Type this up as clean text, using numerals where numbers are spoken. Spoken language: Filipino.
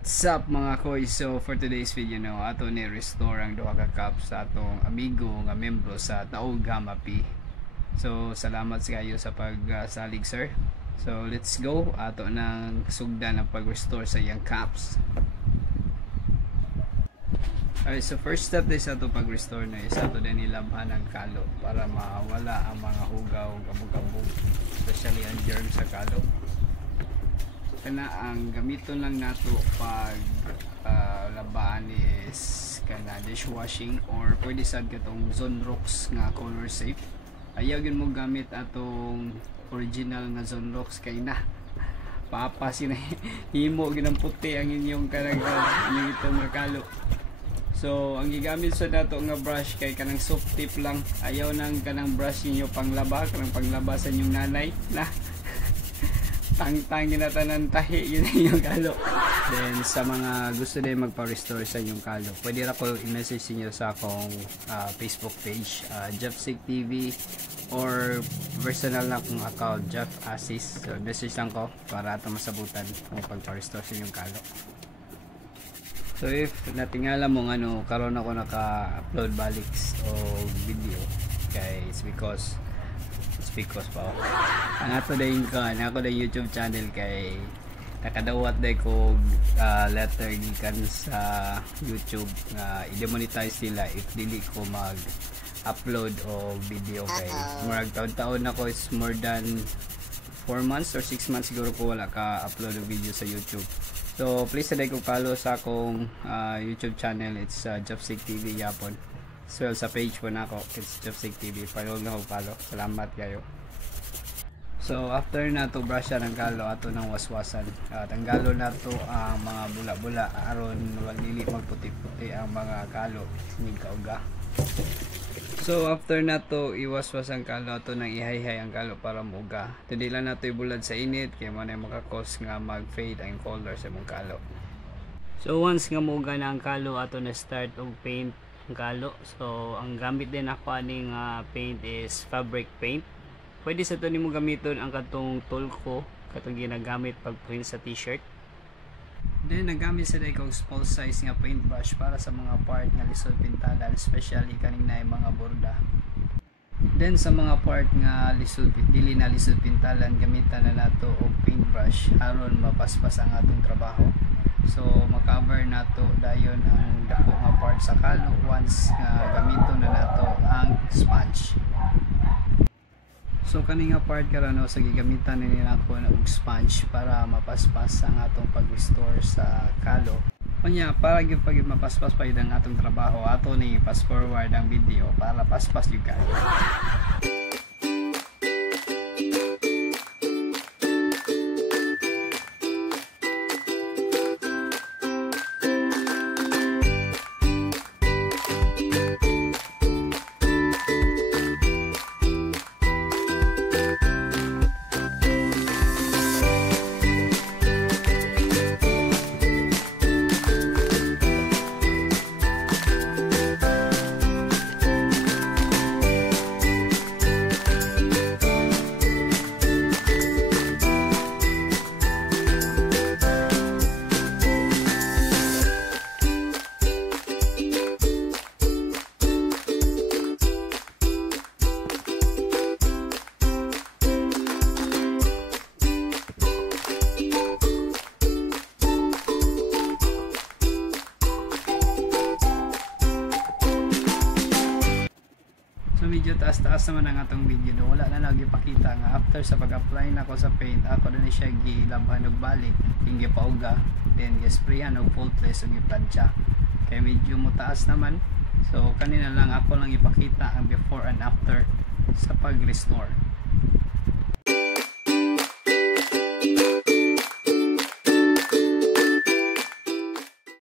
What's up mga koy? So for today's video no, ato ni restore ang duha ka cups sa atong amigo nga membro sa Taog Hamapi. So salamat sa kayo sa pagsalig sir. So let's go, ato nang sugdan ang pag-restore sa iyang cups. Okay, so first step din sa ato pag-restore na is ato din ilabhan ang kalo para mawala ang mga hugaw, kabog-kabog, especially ang germs sa kalo. Kana ang gamiton lang nato pag labaan is kana dishwashing or pwede sad katong Zonrox nga color safe. Ayaw gyud mo gamit atong original nga Zonrox kay na papasin na himo gyud ang puti ang inyong kanang inyong itong kalo. So ang gigamit sa nato nga brush kay kanang soft tip lang. Ayaw nang kanang brush ninyo panglaba, kanang panglaba sa inyong nanay na tang-tangin na tanan tahi yun yung kalo. Then sa mga gusto din magpa-restore sa inyong kalo, pwede ra ko i-message niyo sa akong Facebook page, Jeffsig TV, or personal na akong account, Jeff Assist. So message lang ko para ito masabutan ng pagpa-restore sa inyong kalo. So if natingala mo ano, karon ako naka-upload baliks o video, guys, because pa ang ato din YouTube channel kay nakadawat day ko letter gikan sa YouTube nga i-demonetize sila if dili ko mag-upload o video kay murag taon-taon ako is more than 4 months or 6 months siguro ko wala ka upload o video sa YouTube. So please day ko follow sa akong YouTube channel, it's Jeffsig TV yapon. So sa page po na ako, it's Jeffsig TV, follow na ako, follow. Salamat kayo. So after na to brush ng kalo, ato nang waswasan, tanggalo na to ang mga bula-bula aron walili magputi-puti ang mga kalo sinig kauga. So after na to iwaswas ang kalo, ato nang ihayhay ang kalo para muuga. Dili lang nato ibulad sa init kay mo na makakos nga mag-fade ang color sa mong kalo. So once nga muuga na ang kalo, ato na start og paint kalo. So ang gamit din ako aning paint is fabric paint. Pwede sa to nimo gamiton ang katong tool ko katong ginagamit pag print sa t-shirt. Then nagamit sa day kong small size nga paintbrush para sa mga part nga lisod pintalan, especially kaning naay mga borda. Then sa mga part nga lisod dili na lisod pintalan, gamitan na nato og paintbrush aron mapaspas ang atong trabaho. So makover nato dayon ang dako nga part sa kalo once nga gamiton na nato ang sponge. So kani nga part karon sa gigamitan ni nako na og sponge para mapaspas ang atong pag-restore sa kalo. Unya para gyud pag mapaspas pa ang atong trabaho, ato ni fast forward ang video para paspas gyud kayo. So medyo taas-taas naman ang atong video do. Wala na nagipakita nga after sa pag-apply na ko sa paint, ako na siya gilabhan og balik, ing gipauga, then gisprayan og faultless og giplansya. Kay medyo mo taas naman. So kanina lang ako lang ipakita ang before and after sa pag-restore.